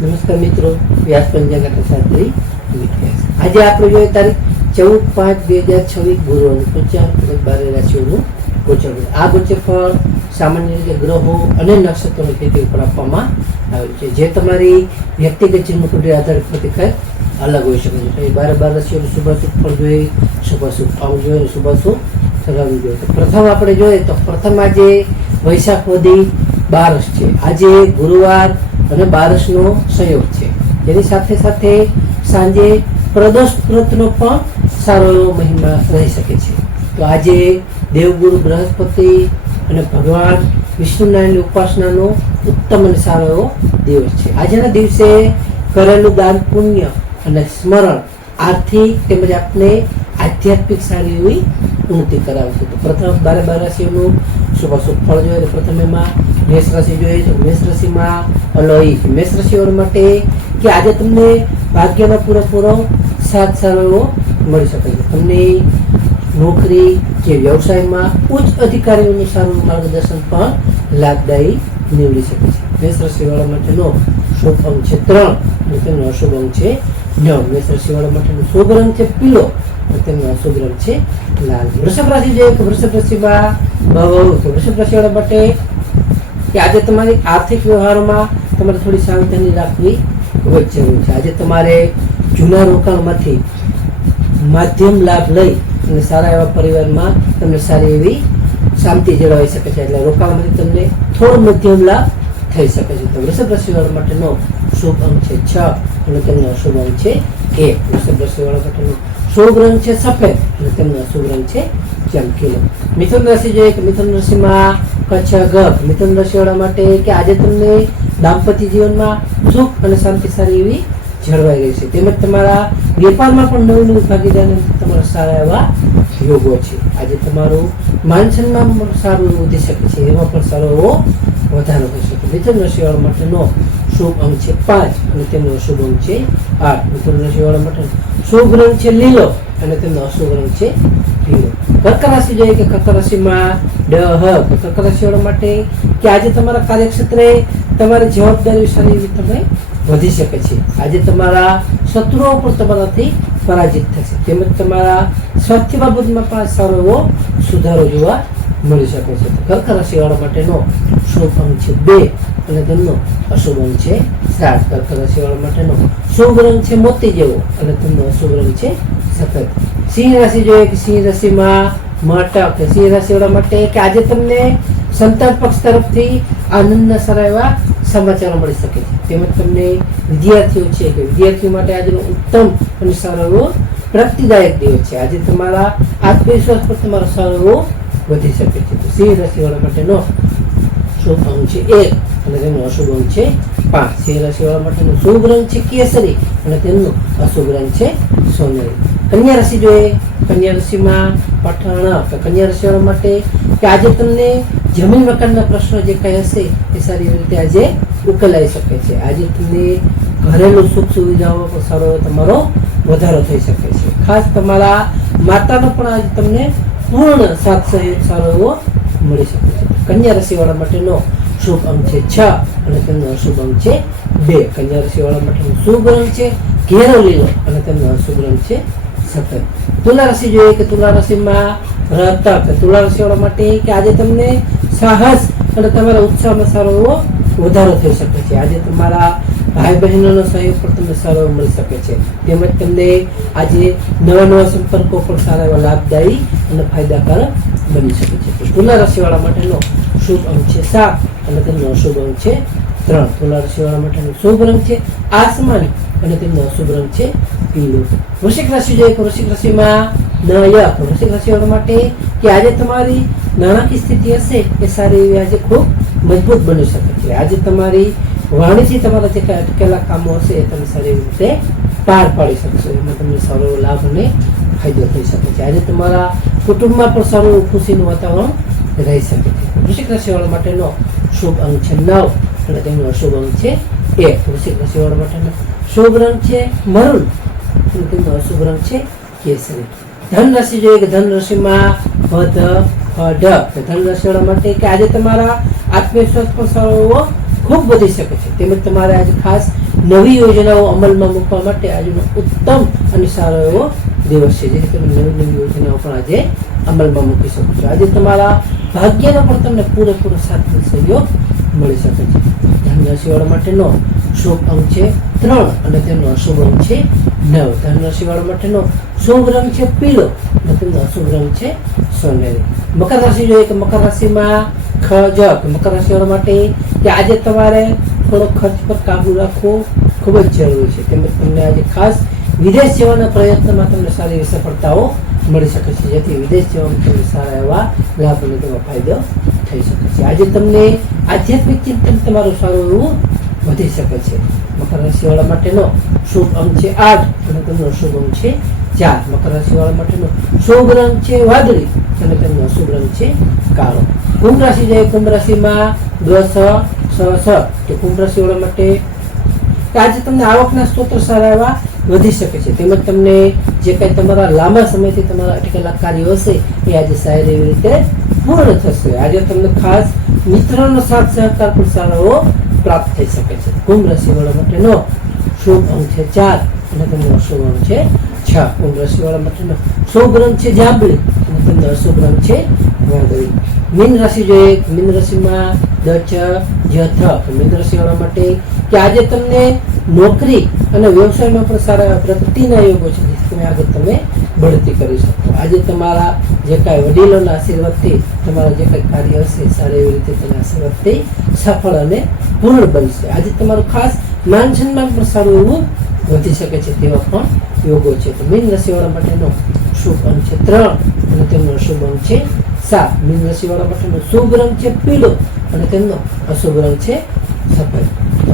નમસ્કાર મિત્રો, વ્યાસ પંચાંગ શાસ્ત્રી આજે આપણે જોઈએ તારીખ 14/5/2026 ગુરુવારનું પંચાંગ 12 રાશિઓનું ગોચર. આ ગોચરફળ સામાન્ય રીતે ગ્રહો અને નક્ષત્રોની સ્થિતિ ઉપર આપવામાં આવેલું છે, જે તમારી વ્યક્તિગત જન્મકુંડળી આધારિત પ્રતિકાર અલગ હોઈ શકે છે. 12 રાશિઓનું શુભાશુભ ફળ જોઈએ, શુભાશુભ અંગ જોઈએ, શુભાશુભ સગાવી જોઈએ. તો પ્રથમ આપણે જોઈએ તો પ્રથમ આજે વૈશાખ વધી બારસ છે. આજે ગુરુવાર અને બારસનો સંયોગ છે. એની સાથે સાથે સાંજે પ્રદોષ વ્રતનો પણ સારો એવો મહિમા રહી શકે છે. તો આજે દેવગુરુ બૃહસ્પતિ અને ભગવાન વિષ્ણુનારાયણની ઉપાસનાનો ઉત્તમ અને સારો એવો દિવસ છે. આજના દિવસે કરેલું દાન પુણ્ય અને સ્મરણ આર્થિક તેમજ આપને આધ્યાત્મિક સારી એવી ઉન્નતિ કરાવે છે. તો પ્રથમ 12 રાશિઓનું શુભાશુભ ફળ જોઈએ તો પ્રથમ એમાં મેષ રાશિ જોઈએ તો મેષ રાશિમાં અલોઈ મેષ રાશિઓ માટે કે આજે તમને ભાગ્યનો પૂરેપૂરો સાથ સારો એવો મળી શકે છે. તમને નોકરી કે વ્યવસાયમાં ઉચ્ચ અધિકારીઓનું સારું માર્ગદર્શન પણ લાભદાયી નીવડી શકે છે. મેષ રાશિવાળા માટેનો શુભ અંક છે 3 અને તેનો અશુભ અંક છે 9. મેષ રાશિવાળા માટેનો શુભ રંગ છે પીળો અને તેનો અશુભ રંગ છે લાલ. વૃષભ રાશિ જોઈએ તો વૃષભ રાશિમાં વૃષભ રાશિવાળા માટે કે આજે તમારી આર્થિક વ્યવહારોમાં તમારે થોડી સાવધાની રાખવી ખૂબ જ જરૂરી છે. આજે તમારે જૂના રોકાણમાંથી માધ્યમ લાભ લઈ અને સારા એવા પરિવારમાં તમને સારી એવી શાંતિ જળવાઈ શકે છે. એટલે રોકાણમાંથી તમને થોડો મધ્યમ લાભ થઈ શકે છે. તો વૃષભ રાશિવાળા માટેનો શુભ અંક છે 6 અને તેમનો અશુભ અંક છે 1. વૃષભ રાશિવાળા માટેનો શુભ રંગ છે સફેદ અને તેમનો અશુભ રંગ છે ચમકીલો. મિથુન રાશિ જોઈએ કે મિથુન રાશિમાં કચ્છ ગઢ મિથુન રાશિવાળા માટે કે આજે તમને દાંપત્ય જીવનમાં સુખ અને શાંતિ સારી એવી જળવાઈ રહી છે. તેમજ તમારા વેપારમાં પણ નવી ભાગીદારી તમારા સારા એવા યોગો છે. આજે તમારું માન સન્માન પણ સારું વધી શકે છે, એમાં પણ સારો એવો વધારો થઈ શકે. મિથુન રાશિવાળા માટેનો શુભ અંક છે 5 અને તેમનો અશુભ અંક છે 8. મિથુન રાશિવાળા માટે શુભ રંગ છે લીલો અને તેમનો અશુભ રંગ છે પીળો. કર્ક રાશિ જોઈએ કે કર્ક રાશિમાં કર્ક રાશિવાળા માટે કે આજે તમારા કાર્યક્ષેત્રે તમારી જવાબદારી સારી એવી તમે વધી શકે છે. આજે તમારા શત્રુઓ પણ તમારાથી પરાજિત થશે. તેમજ તમારા સ્વાસ્થ્ય બાબતમાં પણ સારો એવો સુધારો જોવા મળી શકે છે. કર્ક રાશિવાળા માટેનો શુભ અંક છે 2 અને તેમનો અશુભ અંક છે 7. કર્ક રાશિવાળા માટેનો શુભ રંગ છે મોતી જેવો અને તેમનો અશુભ રંગ છે સફેદ. સિંહ રાશિ જોઈએ કે સિંહ રાશિમાં મટક સિંહ રાશિવાળા માટે કે આજે તમને સંતાન પક્ષ તરફથી આનંદના સારા એવા સમાચારો મળી શકે છે. તેમજ તમને વિદ્યાર્થીઓ છે કે વિદ્યાર્થીઓ માટે આજનો ઉત્તમ અને સારો એવો પ્રાપ્તિદાયક દિવસ છે. આજે તમારા આત્મવિશ્વાસ પર તમારો સારો એવો વધી શકે છે. તો સિંહ રાશિવાળા માટેનો શુભ અંક છે 1 અને તેનો અશુભ અંક છે 5. સિંહ રાશિવાળા માટેનો શુભ રંગ છે કેસરી અને તેમનો અશુભ રંગ છે સોનેરી. કન્યા રાશિ જોઈએ કન્યા રાશિમાં પઠાણ કન્યા રાશિવાળા માટે કે આજે તમને જમીન મકાનના પ્રશ્નો જે કઈ હશે એ સારી રીતે આજે ઉકેલાઈ શકે છે. આજે તમને ઘરેલું સુખ સુવિધાઓ પર સારો તમારો વધારો થઈ શકે છે. ખાસ તમારા માતાનો પણ આજે તમને પૂર્ણ સાથ સહયોગ સારો એવો મળી શકે છે. કન્યા રાશિવાળા માટેનો શુભ અંક છે 6 અને તેમનો અશુભ અંક છે 2. કન્યા રાશિવાળા માટેનો શુભ રંગ છે ઘેરો લીલો અને તેમનો અશુભ રંગ છે સફેદ. તુલા રાશિ જોઈએ કે તુલા રાશિમાં રતક તુલા રાશિવાળા માટે કે આજે તમને સાહસ અને તમારા ઉત્સાહમાં સારો એવો વધારો થઈ શકે છે. આજે તમારા ભાઈ બહેનોનો સહયોગ પણ તમને સારો મળી શકે છે. તેમજ તમને આજે નવા સંપર્કો પણ સારા એવા લાભદાયી અને ફાયદાકારક બની શકે છે. તુલા રાશિવાળા માટેનો શુભ અંક છે 7 અને તેમનો અશુભ અંક છે 3. તુલા રાશિવાળા માટેનો શુભ રંગ છે આસમાની અને તેમનો અશુભ રંગ છે પીળો. વૃશ્ચિક રાશિ જોઈએ વૃશ્ચિક રાશિમાં નાયક વૃશ્ચિક રાશિવાળા માટે કે આજે તમારી નાણાકીય સ્થિતિ હશે એ સારી એવી આજે ખૂબ મજબૂત બની શકે છે. આજે તમારી વાણીથી તમારા જે કાંઈ અટકેલા કામો હશે એ તમે સારી રીતે પાર પાડી શકશો. એમાં તમને સારો લાભ અને ફાયદો થઈ શકે છે. આજે તમારા કુટુંબમાં પણ સારું ખુશીનું વાતાવરણ રહી શકે છે. વૃશ્ચિક રાશિવાળા માટેનો શુભ અંક છે 9 અને તેમનો અશુભ અંક છે 1. વૃશ્ચિક રાશિવાળા માટેનો શુભ રંગ છે મરૂન અને તેમનો અશુભ રંગ છે કેસરી. ધન રાશિ જોઈએ કે ધન રાશિમાં ધન રાશિવાળા માટે કે આજે તમારા આત્મવિશ્વાસ પણ સારો એવો ખૂબ વધી શકે છે. તેમજ તમારે આજે ખાસ નવી યોજનાઓ અમલમાં મૂકવા માટે આજનો ઉત્તમ અને સારો એવો દિવસ છે, જેથી તમે નવી યોજનાઓ પણ આજે અમલમાં મૂકી શકો છો. આજે તમારા ભાગ્યનો પણ તમને પૂરેપૂરો સાથ સહયોગ મળી શકે છે. ધન રાશિવાળા માટેનો શુભ અંક છે 3 અને તેનો અશુભ અંક છે 9. ધન રાશિવાળા માટેનો શુભ રંગ છે પીળો અને તેનો અશુભ રંગ છે સોનેરી. મકર રાશિ જોઈએ તો મકર રાશિમાં મકર રાશિવાળા માટે કે આજે તમારે થોડો ખર્ચ પર કાબુ રાખવો ખૂબ જ જરૂરી છે. તેમજ તમને આજે ખાસ વિદેશ જવાના પ્રયત્નમાં તમને સારી એવી સફળતાઓ મળી શકે છે, જેથી વિદેશ જવામાં તમને સારા એવા લાભ અને તેમાં ફાયદો થઈ શકે છે. આજે તમને આધ્યાત્મિક ચિંતન તમારું સારું એવું વધી શકે છે. મકર રાશિવાળા માટેનો શુભ અંક છે 8 અને તેમનો અશુભ અંક છે 4. મકર રાશિવાળા માટેનો શુભ રંગ છે વાદળી અને તેમનો અશુભ રંગ છે કાળો. કુંભ રાશિ જાય, કુંભ રાશિમાં કે કુંભ રાશિવાળા માટે આજે તમને આવકના સ્ત્રોત સારા એવા વધી શકે છે. તેમજ તમને જે કંઈ તમારા લાંબા સમયથી તમારા અટકેલા કાર્યો હશે એ આજે સારી એવી રીતે પૂર્ણ થશે. આજે તમને ખાસ મિત્રોનો સાથ સહકાર પણ સારો એવો પ્રાપ્ત થઈ શકે છે. કુંભ રાશિવાળા માટેનો શુભ અંક છે 4 અને તેમનો અશુભ અંક છે 6. કુંભ રાશિવાળા માટેનો શુભ રંગ છે જાંબલી અને તેમનો અશુભ રંગ છે વાદળી. મીન રાશિ જોઈએ, મીન રાશિમાં મીન રાશિવાળા માટે કે આજે તમને નોકરી અને વ્યવસાયમાં પણ સારા પ્રગતિના યોગો છે, જેથી તમે આગળ તમે બઢતી કરી શકો. આજે તમારા જે કાંઈ વડીલોના આશીર્વાદથી તમારા જે કાંઈ કાર્ય હશે સારી એવી રીતે તેના આશીર્વાદથી સફળ અને પૂર્ણ બનશે. આજે તમારું ખાસ માન સન્માન પણ સારું એવું વધી શકે છે, તેવા પણ યોગો છે. તો મીન રાશિવાળા માટેનો શુભ અંક છે 3 અને તેમનો અશુભ અંક છે 7. મીન રાશિવાળા માટેનો શુભ રંગ છે પીળો અને તેમનો અશુભ રંગ છે સફેદ.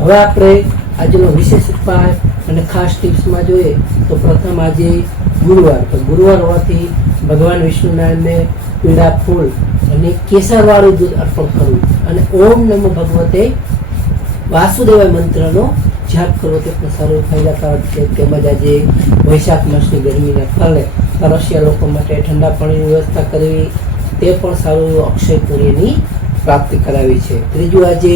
હવે આપણે આજનો વિશેષ ઉપાય અને ખાસ ટિપ્સમાં જોઈએ તો પ્રથમ આજે ગુરુવાર, તો ગુરુવાર હોવાથી ભગવાન વિષ્ણુનારાયણને પીળા ફૂલ અને કેસરવાળું દૂધ અર્પણ કરવું અને ઓમ નમો ભગવતે વાસુદેવાય મંત્રનો જાપ કરવો તે પણ સારું ફાયદાકારક છે. તેમજ આજે વૈશાખ માસની ગરમીના કારણે તરસ્યા લોકો માટે ઠંડા પાણીની વ્યવસ્થા કરવી તે પણ સારું અક્ષય પુણ્યની પ્રાપ્તિ કરાવી છે. ત્રીજું આજે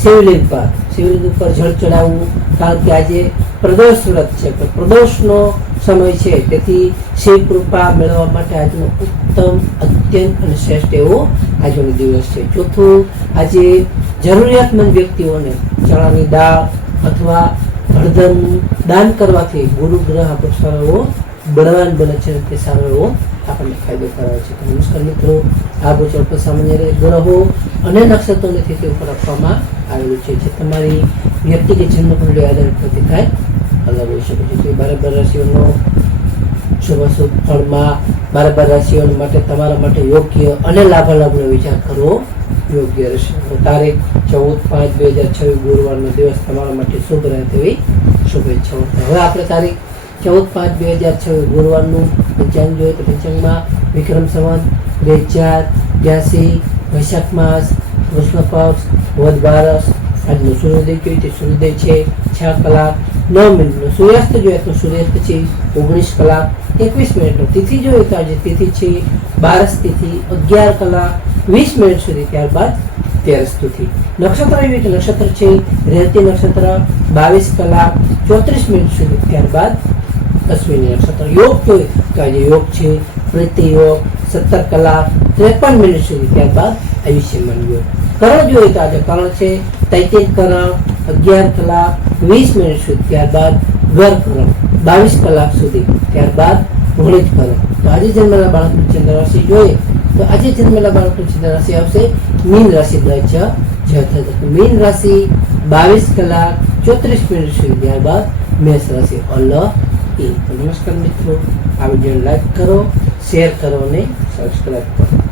શિવલિંગ ઉપર જળ ચડાવવું, કારણ કે આજે પ્રદોષ વ્રત છે, તો પ્રદોષનો સમય છે, તેથી શિવ કૃપા મેળવવા માટે આજનો ઉત્તમ અત્યંત અને શ્રેષ્ઠ એવો આજનો દિવસ છે. ચોથું આજે જરૂરિયાતમંદ વ્યક્તિઓને ચણાની દાળ અથવા હળદરનું દાન કરવાથી ગુરુ ગ્રહ આપણો સારો એવો બળવાન બને છે, તે સારો એવો આપણને ફાયદો કરાવે છે. નમસ્કાર મિત્રો, આ ગોચર પર સામાન્ય ગ્રહો અને નક્ષત્રોની સ્થિતિ ઉપર આપવામાં આવેલું છે, જે તમારી વ્યક્તિગત જન્મ કુંડળી આધારિત થતી થાય અલગ હોઈ શકે છે. તો 12 રાશિઓનો શુભાશુભ ફળમાં 12 રાશિઓ માટે તમારા માટે યોગ્ય અને લાભાલાભનો વિચાર કરવો યોગ્ય રહેશે. તારીખ 14/5/2026 ગુરુવારનો દિવસ તમારા માટે શુભ રહે તેવી શુભેચ્છાઓ. હવે આપણે તારીખ 14/5/2026 ગુરુવારનું પંચાંગ જોઈએ તો પંચાંગમાં વિક્રમ સંવત 2082 વૈશાખ માસ કૃષ્ણ પક્ષ વદ બારસ. આજનો સૂર્યોદય કેવી રીતે સૂર્યોદય છે 6 કલાક 9 મિનિટનો. સૂર્યાસ્ત જોઈએ તો સૂર્યાસ્ત છે 19 કલાક 21 મિનિટનો. તિથિ જોઈએ તો આજે તિથિ છે બારસ તિથિ 11 કલાક 20 મિનિટ સુધી, ત્યારબાદ તેરસ તિથિ. નક્ષત્ર જોઈએ તો નક્ષત્ર છે રેવતી નક્ષત્ર 22 કલાક 34 મિનિટ સુધી, ત્યારબાદ અશ્વિની નક્ષત્ર. યોગ જોઈએ તો આજે યોગ છે પ્રીતિ યોગ 17 કલાક 53 મિનિટ સુધી, ત્યારબાદ આયુષ્યમાન યોગ. કરણ જોઈએ તો આજે કરણ છે તૈતિલ કરણ 11 કલાક 20 મિનિટ સુધી, ત્યારબાદ ગર કરણ 22 કલાક સુધી, ત્યારબાદ ઘોડિત કરણ. તો આજે જન્મેલા બાળકનું ચંદ્ર રાશિ જોઈએ તો આજે જન્મેલા બાળકનું ચંદ્ર રાશિ આવશે મીન રાશિ મીન રાશિ 22 કલાક 34 મિનિટ સુધી, ત્યારબાદ મેષ રાશિ નમસ્કાર મિત્રો, આ વિડીયો લાઈક કરો, શેર કરો અને સબસ્ક્રાઈબ કરો.